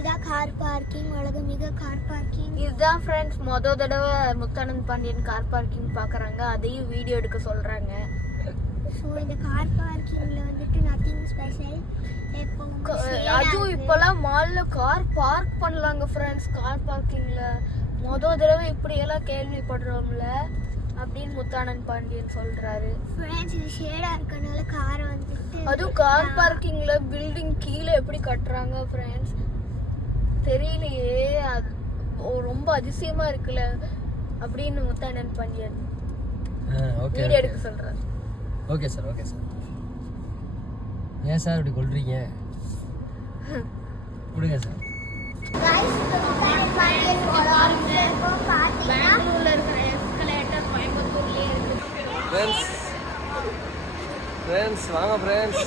இதுதான் car parking, உலகமிக car parking. இதுதான் friends மொத தடவை முத்தானந்த் பாண்டியன் கார் பார்க்கிங் பார்க்குறாங்க, அதையும் வீடியோ எடுக்க சொல்கிறாங்க. ஸோ இந்த கார் பார்க்கிங்ல வந்துட்டு நத்திங் ஸ்பெஷல். அதுவும் இப்போலாம் மாலில் கார் பார்க் பண்ணலாங்க ஃப்ரெண்ட்ஸ். கார் பார்க்கிங்கில் மொத தடவை இப்படியெல்லாம் கேள்விப்படுறோம்ல அப்படின்னு முத்தானந்த் பாண்டியன் சொல்கிறாரு. ஃப்ரெண்ட்ஸ் இது ஷேடாக இருக்கனால காரை வந்துட்டு அதுவும் கார் பார்க்கிங்ல பில்டிங் கீழே எப்படி கட்டுறாங்க ஃப்ரெண்ட்ஸ் தெரியலையே. அது ரொம்ப அதிசயமா இருக்குல்ல அப்படின்னு முத்தானந்த் பாண்டியன் வீடியோ எடுக்க சொல்றாரு. Okay sir, okay sir. ஏன் சார் இப்படி கொள்றீங்க? கொடுங்க சார். பெங்களூர்ல இருக்கிற எஸ்கலேட்டர் கோயம்புத்தூர்லயே இருக்கு. ஃப்ரெண்ட்ஸ் வாங்க ஃப்ரெண்ட்ஸ்.